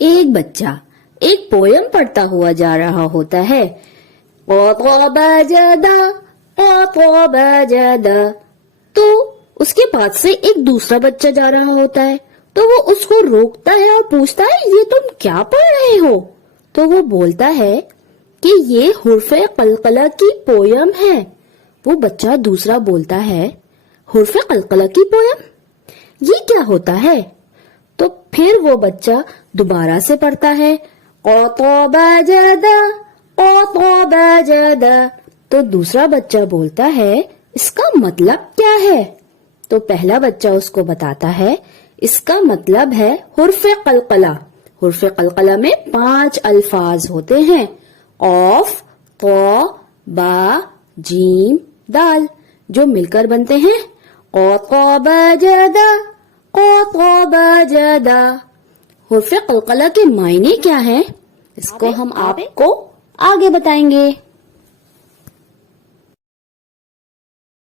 ایک بچہ ایک پویم پڑھتا ہوا جا رہا ہوتا ہے. تو اس کے پاس سے ایک دوسرا بچہ جا رہا ہوتا ہے. تو وہ اس کو روکتا ہے اور پوچھتا ہے یہ تم کیا پڑھ رہے ہو؟ تو وہ بولتا ہے کہ یہ حرف قلقلہ کی پویم ہے. وہ بچہ دوسرا بولتا ہے حرف قلقلہ کی پویم یہ کیا ہوتا ہے؟ تو پھر وہ بچہ دوبارہ سے پڑھتا ہے تو دوسرا بچہ بولتا ہے اس کا مطلب کیا ہے؟ تو پہلا بچہ اس کو بتاتا ہے اس کا مطلب ہے حرف قلقلہ. حرف قلقلہ میں 5 الفاظ ہوتے ہیں قاف، طا، با، جیم، دال جو مل کر بنتے ہیں قاطبجدا. حرف قلقلہ کے معنی کیا ہیں اس کو ہم آپ کو آگے بتائیں گے.